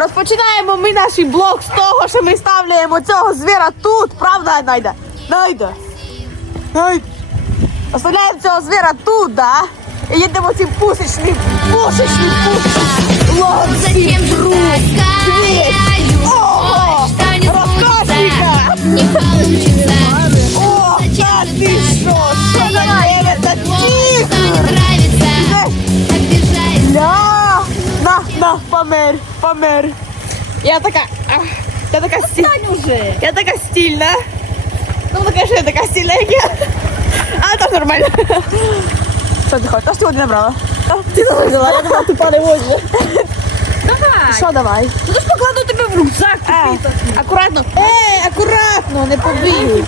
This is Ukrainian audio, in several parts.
Розпочинаємо ми наш блог з того, що ми ставляємо цього звіра тут. Правда, Найда? Найда. Найда. Оставляємо цього звіра тут, да? І їдемо цим пусечним, пушечним пусечним. Затем друг? Ого! Помер. Я така, ах, я така стильна. уже. Я така стильна. Ну, така що я така стильна, як я. А, так нормально. Що ти хочеш? Що ти набрала? Ти не взяла, я думала, ти падай возле. Давай. Що давай? Ну ж покладу тебе в рюкзак, А, акуратно. Ей, акуратно, не побій.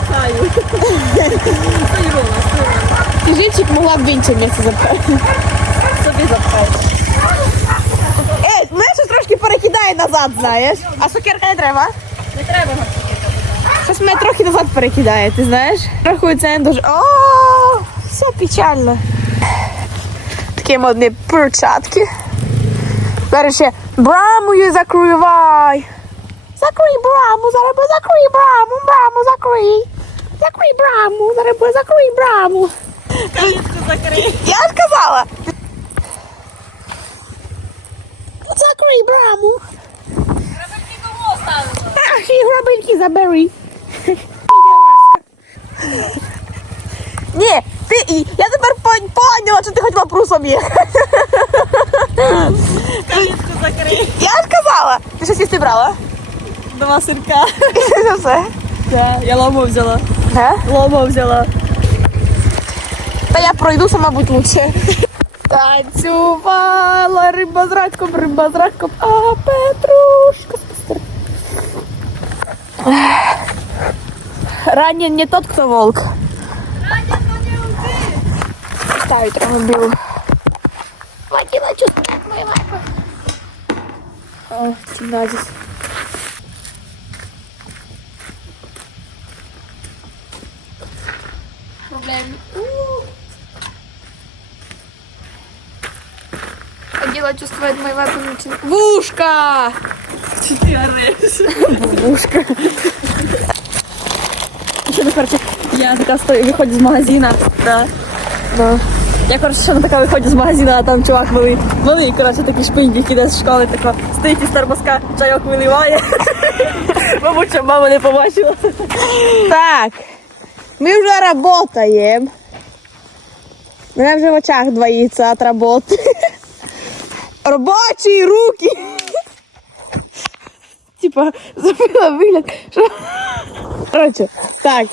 Ти жінчик могла б в інше місце запхати. Собі запхай. Ей, мене щось трошки перекидає назад, знаєш. А сукерка не треба? Не треба на Щось мене трохи назад перекидає, ти знаєш? Рахується не дуже. О, все печально. Такі модні перчатки. Зараз ще брамою закривай. Закрий браму, зараз би закрий браму, браму закрий. Закрий браму, зараз би закрий браму. Калітку закрий. Я ж казала. Закрий браму. Треба. Ах, і грабельки забери. Ні, ти, і- я тепер поняла, що ти хотіла прусом їхати. Калітку закрий. Я ж казала. Ти щось їсти брала? Два сирка. Це все. Так, я лому взяла. Да? Лому взяла. Та я пройдуся, мабуть, лучше. Танцювала риба з рачком, риба з рачком, а Петрушка. Ранен не тот, кто волк. Ранен, а но не убил. Ставить ранен Вадила чувствует мою маму. Темна здесь. Проблем. Ходила чувствует мою вайпу. В ушко! Чи ти ореш? Вушка. Що не коротше, я така стою, виходжу з магазина. Да. Да. Я коротше, що така виходжу з магазина, а там чувак малий. Малий, коротше, такий шпиньки іде з школи, тако стоїть із термоска, чайок виливає. Мабуть, що мама не побачила. Так, уже работаем. У меня вже в очах двоится от работы. Робочі руки. Типа, зробила вигляд, що... Коротше, так.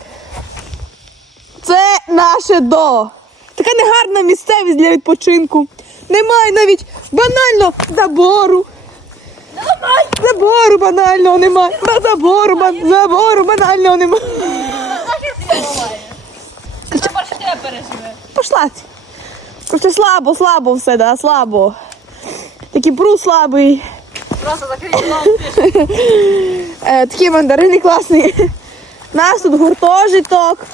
Це наше до. Така негарна місцевість для відпочинку. Немає навіть банально забору. Забору банального немає. Забору, ба- забору банального немає. Пошла. Просто слабо, слабо все, да, слабо. Такий брус слабий. Просто лампу. Е, такі мандарини класні. Нас тут гуртожиток.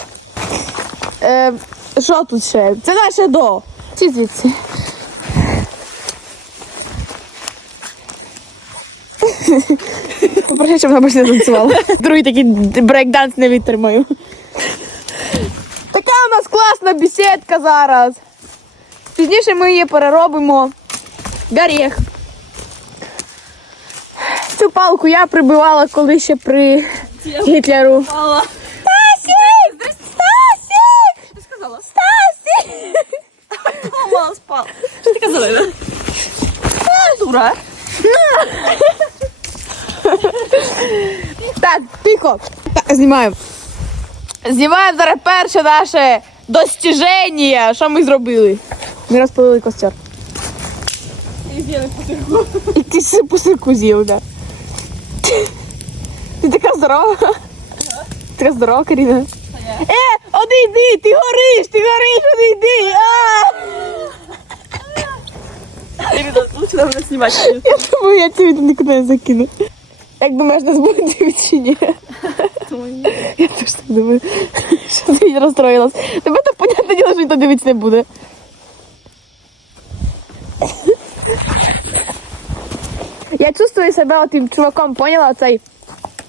Е, що тут ще? Це наше до. Ці звідси. Попрошу, щоб вона не танцювала. Другий такий брейкданс не витримаю. Така у нас класна бесідка зараз. Пізніше ми її переробимо. Горіх. Цю палку я прибивала коли ще при Гітлеру. Мала. Стасік! Стасік! Ти сказала? Стасік! Мала спала. Що ти казала? Дура. Так, тихо. Так, знімаю. Знімаємо зараз перше наше достіження. Що ми зробили? Ми розпалили костер. І з'їли потиху. І ти си пусирку з'їв, да. Ти здорова. Така здорова, Каріна. Е, одійди, ти гориш, ти гориш, одійди. А! Ірина, лучше нам знімати. Я думаю, я тебе нікуди не закину. Як думаєш, нас буде чи ні? Я теж так думаю, що ти розстроїлась. Тебе то понятне діло, що ніхто дивитися не буде. Я чувствую себе тим чуваком, поняла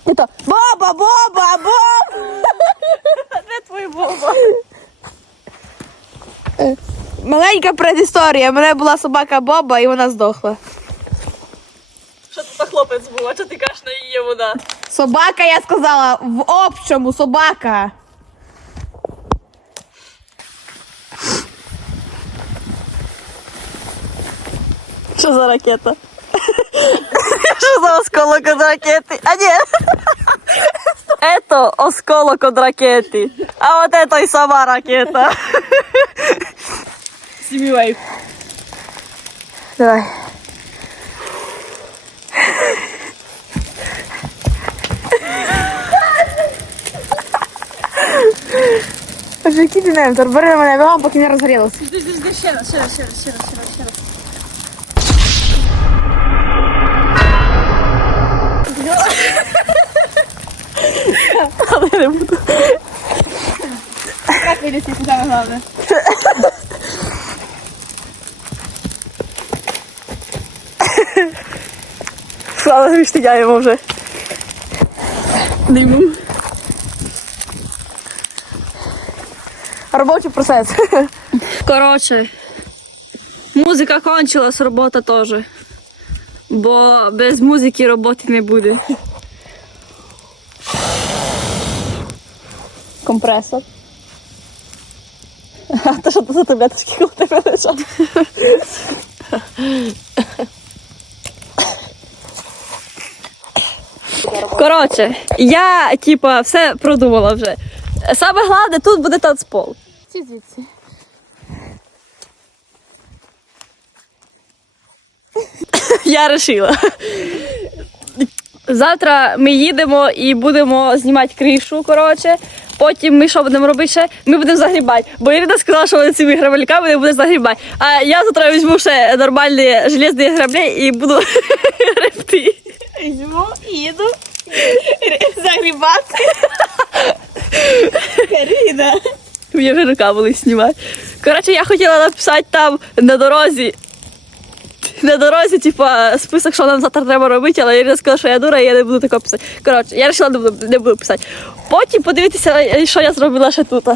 оцей. Это Боба, Боба, Боб! Де твій Боба? Маленька предісторія. У мене була собака Боба і вона здохла. Що це за хлопець був? А чого ти кажеш на її вона? Собака, я сказала, в общому собака. Що за ракета? Що за осколок від ракети? А ні. Это осколок від ракети. А от это і сама ракета. Сімівей. Давай. Вже який ти немтор, бери мене бігом, поки не розгорілося. Жди, жди, жди, ще раз, ще раз, ще раз, ще раз, ще раз, Але я не буду. Так вилізти саме головне. Слава виштиняємо вже. Диму. Робочий процес. Коротше, музика кончилась, робота теж. Бо без музики роботи не буде. Компресор. А то що це за таблеточки коли тебе лежать? Коротше, я типа все продумала вже. Саме головне, тут буде танцпол. Ці звідси. Я решила. Завтра ми їдемо і будемо знімати кришу. Коротше. Потім ми що будемо робити ще? Ми будемо загрібати. Бо Ірина сказала, що вони цими грабельками не буде загрібати. А я завтра візьму ще нормальні железні граблі і буду гребти. Візьму, їду. Загрібати. Каріна. Мені вже рука були знімати. Коротше, я хотіла написати там на дорозі. На дорозі, типа, список, що нам завтра треба робити, але Ірина сказала, що я дура, і я не буду такого писати. Коротше, я вирішила не буду, не буду писати. Потім подивитися, що я зробила ще тут.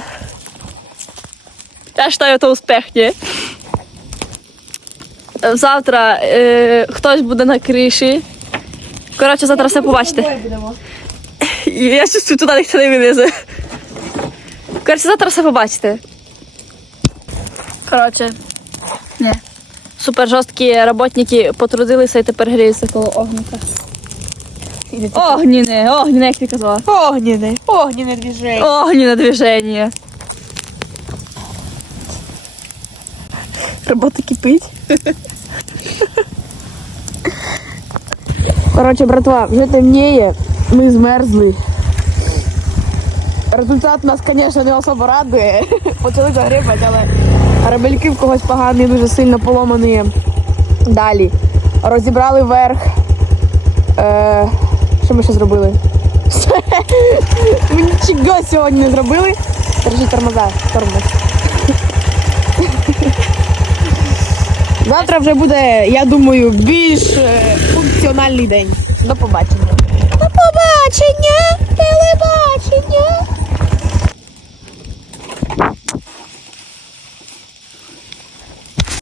Я вважаю, це успіх, ні? Завтра е, хтось буде на криші. Коротше, завтра все побачите. Я чувствую, туди ніхто не вилізе. Коротше, завтра все побачите. Коротше. Ні. Супер жорсткі роботники потрудилися і тепер гріються коло огника. Огніне, огніне, як ти казала. Огняне, огняне движення. Огніне движення. Робота кипить. Коротше, братва, вже темніє, ми змерзли. Результат нас, звісно, не особо радує. Почали загрібати, але рабельки в когось погані, дуже сильно поломані. Далі. Розібрали верх. Е, що ми ще зробили? Ми нічого сьогодні не зробили. Держи тормоза, тормоз. Завтра вже буде, я думаю, більш е, функціональний день. До побачення. До побачення! Телебачення!